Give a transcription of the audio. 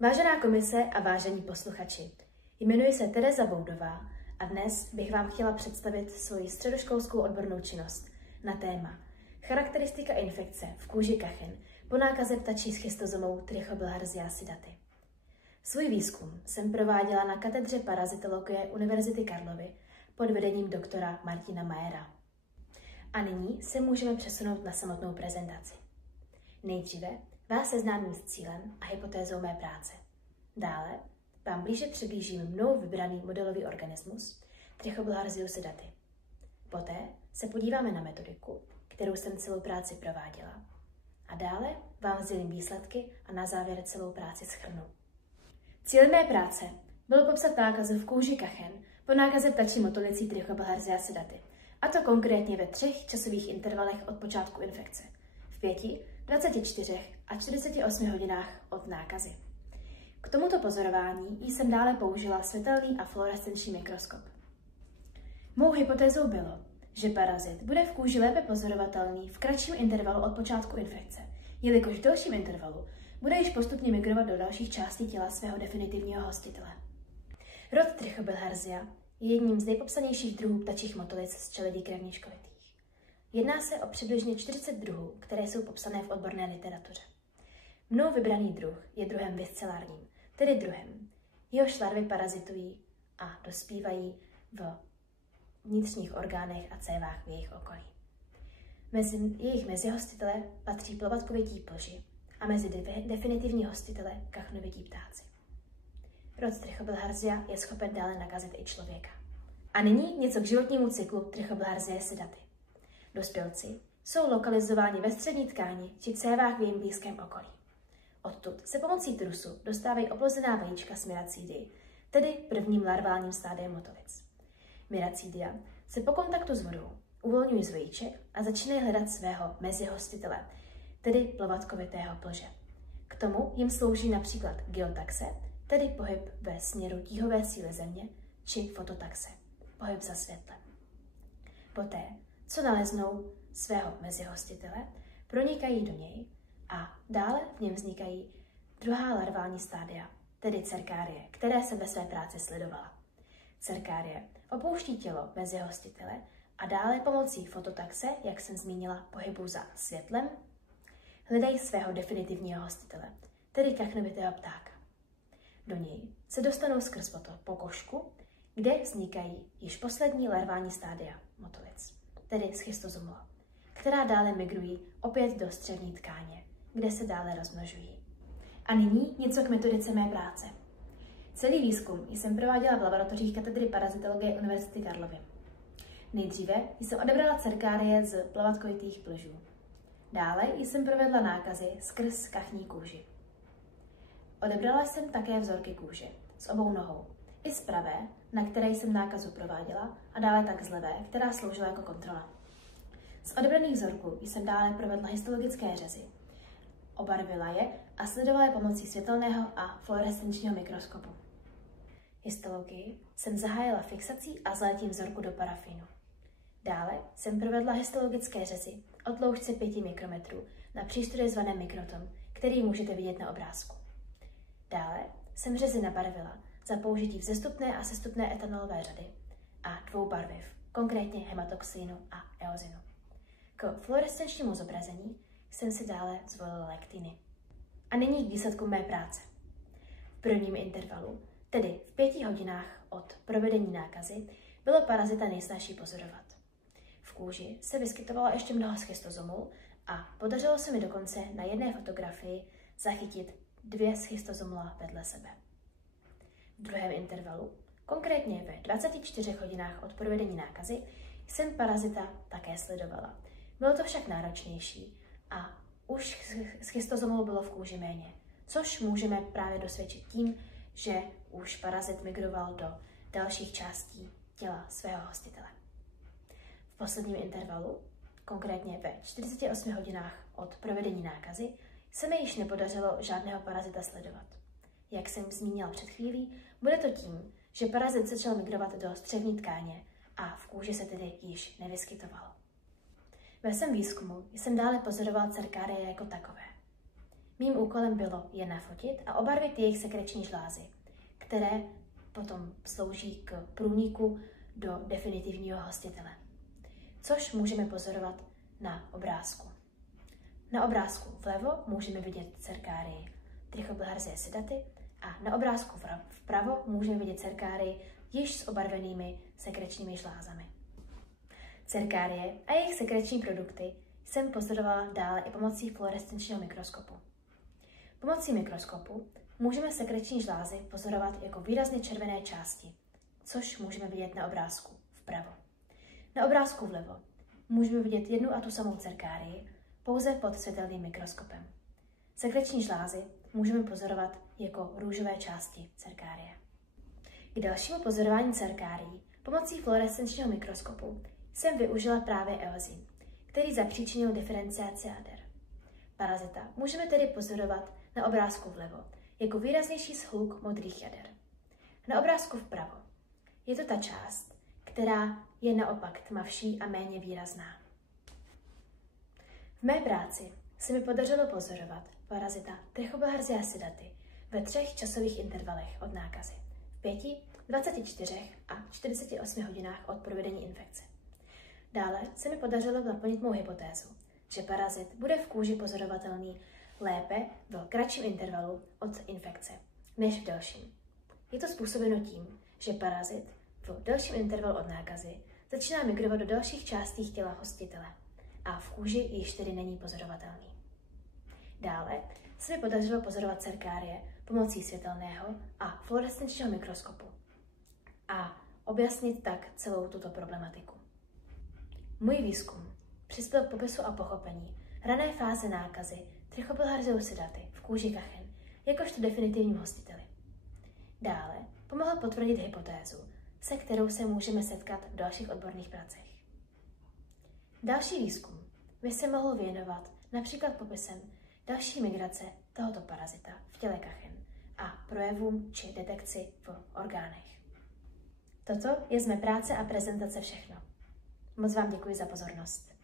Vážená komise a vážení posluchači, jmenuji se Tereza Boudová a dnes bych vám chtěla představit svoji středoškolskou odbornou činnost na téma charakteristika infekce v kůži kachin po nákaze ptačí schistozomou Trichobilharziasidaty. Svůj výzkum jsem prováděla na katedře parazitologie Univerzity Karlovy pod vedením doktora Martina Mayera. A nyní se můžeme přesunout na samotnou prezentaci. Nejdříve vás seznámím s cílem a hypotézou mé práce. Dále vám blíže přiblížím mnou vybraný modelový organismus Trichobilharziasidaty. Poté se podíváme na metodiku, kterou jsem celou práci prováděla. A dále vám sdělím výsledky a na závěr celou práci shrnu. Cílem mé práce bylo popsat nákazu v kůži kachin po nákaze ptačí motolicí Trichobilharziasidaty, a to konkrétně ve 3 časových intervalech od počátku infekce, v 5, 24 a 48 hodinách od nákazy. K tomuto pozorování jsem dále použila světelný a fluorescenční mikroskop. Mou hypotézou bylo, že parazit bude v kůži lépe pozorovatelný v kratším intervalu od počátku infekce, jelikož v delším intervalu bude již postupně migrovat do dalších částí těla svého definitivního hostitele. Rod Trichobilharzia je jedním z nejpopsanějších druhů ptačích motolic z čeledí krevničkovitých. Jedná se o přibližně 40 druhů, které jsou popsané v odborné literatuře. Mnou vybraný druh je druhem viscelárním, tedy druhem, jehož larvy parazitují a dospívají v vnitřních orgánech a cévách v jejich okolí. Mezi jejich mezihostitele patří plovatkovití plži a mezi definitivní hostitele kachnovití ptáci. Rod Trichobilharzia je schopen dále nakazit i člověka. A nyní něco k životnímu cyklu Trichobilharziasidaty. Dospělci jsou lokalizováni ve střední tkáni či cévách v jejím blízkém okolí. Odtud se pomocí trusu dostávají oplozená vajíčka s miracidii, tedy prvním larválním stádiem motolic. Miracidia se po kontaktu s vodou uvolňují z vajíček a začínají hledat svého mezihostitele, tedy plovatkovitého plže. K tomu jim slouží například geotaxe, tedy pohyb ve směru tíhové síly země, či fototaxe, pohyb za světlem. Poté, co naleznou svého mezihostitele, pronikají do něj a dále v něm vznikají druhá larvální stádia, tedy cerkárie, které jsem ve své práci sledovala. Cerkárie opouští tělo mezihostitele a dále pomocí fototaxe, jak jsem zmínila, pohybu za světlem, hledají svého definitivního hostitele, tedy kachnovitého ptáka. Do něj se dostanou skrz pokožku, kde vznikají již poslední larvální stádia motolic, tedy schistozomula, která dále migrují opět do střevní tkáně, kde se dále rozmnožují. A nyní něco k metodice mé práce. Celý výzkum jsem prováděla v laboratořích katedry parazitologie Univerzity Karlovy. Nejdříve jsem odebrala cerkárie z plovatkovitých plžů. Dále jsem provedla nákazy skrz kachní kůži. Odebrala jsem také vzorky kůže z obou nohou, i z pravé, na které jsem nákazu prováděla, a dále tak z levé, která sloužila jako kontrola. Z odebraných vzorků jsem dále provedla histologické řezy. Obarvila je a sledovala je pomocí světelného a fluorescenčního mikroskopu. Histologii jsem zahájila fixací a zlétím vzorku do parafínu. Dále jsem provedla histologické řezy o tloušťce 5 mikrometrů na přístroji zvaném mikrotom, který můžete vidět na obrázku. Dále jsem řezy nabarvila za použití vzestupné a sestupné etanolové řady a 2 barviv, konkrétně hematoxínu a eozinu. K fluorescenčnímu zobrazení jsem si dále zvolila lektiny. A nyní k výsledku mé práce. V prvním intervalu, tedy v 5 hodinách od provedení nákazy, bylo parazita nejsnazší pozorovat. V kůži se vyskytovalo ještě mnoho schistozomů a podařilo se mi dokonce na jedné fotografii zachytit 2 schistozomula vedle sebe. V druhém intervalu, konkrétně ve 24 hodinách od provedení nákazy, jsem parazita také sledovala. Bylo to však náročnější a už schistozomů bylo v kůži méně, což můžeme právě dosvědčit tím, že už parazit migroval do dalších částí těla svého hostitele. V posledním intervalu, konkrétně ve 48 hodinách od provedení nákazy, se mi již nepodařilo žádného parazita sledovat. Jak jsem zmínila před chvílí, bude to tím, že parazit začal migrovat do střevní tkáně a v kůži se tedy již nevyskytoval. Ve svém výzkumu jsem dále pozorovala cerkárie jako takové. Mým úkolem bylo je nafotit a obarvit jejich sekreční žlázy, které potom slouží k průniku do definitivního hostitele, což můžeme pozorovat na obrázku. Na obrázku vlevo můžeme vidět cerkárii Trichobilharzia sedaty a na obrázku vpravo můžeme vidět cerkárii již s obarvenými sekrečními žlázami. Cerkárie a jejich sekreční produkty jsem pozorovala dále i pomocí fluorescenčního mikroskopu. Pomocí mikroskopu můžeme sekreční žlázy pozorovat jako výrazně červené části, což můžeme vidět na obrázku vpravo. Na obrázku vlevo můžeme vidět jednu a tu samou cerkárii, pouze pod světelným mikroskopem. Sekreční žlázy můžeme pozorovat jako růžové části cerkárie. K dalšímu pozorování cerkárií pomocí fluorescenčního mikroskopu jsem využila právě eozin, který zapříčinil diferenciaci jader. Parazita můžeme tedy pozorovat na obrázku vlevo jako výraznější shluk modrých jader. Na obrázku vpravo je to ta část, která je naopak tmavší a méně výrazná. V mé práci se mi podařilo pozorovat parazita Trichobilharzia sedaty ve 3 časových intervalech od nákazy, v 5, 24 a 48 hodinách od provedení infekce. Dále se mi podařilo naplnit mou hypotézu, že parazit bude v kůži pozorovatelný lépe v kratším intervalu od infekce než v delším. Je to způsobeno tím, že parazit v delším intervalu od nákazy začíná migrovat do dalších částí těla hostitele a v kůži již tedy není pozorovatelný. Dále se mi podařilo pozorovat cerkárie pomocí světelného a fluorescenčního mikroskopu a objasnit tak celou tuto problematiku. Můj výzkum přispěl k popisu a pochopení rané fáze nákazy Trichobilharziou sedaty v kůži kachen jakožto definitivním hostiteli. Dále pomohl potvrdit hypotézu, se kterou se můžeme setkat v dalších odborných pracech. Další výzkum by se mohl věnovat například popisem další migrace tohoto parazita v těle kachen a projevům či detekci v orgánech. Toto je z mé práce a prezentace všechno. Moc vám děkuji za pozornost.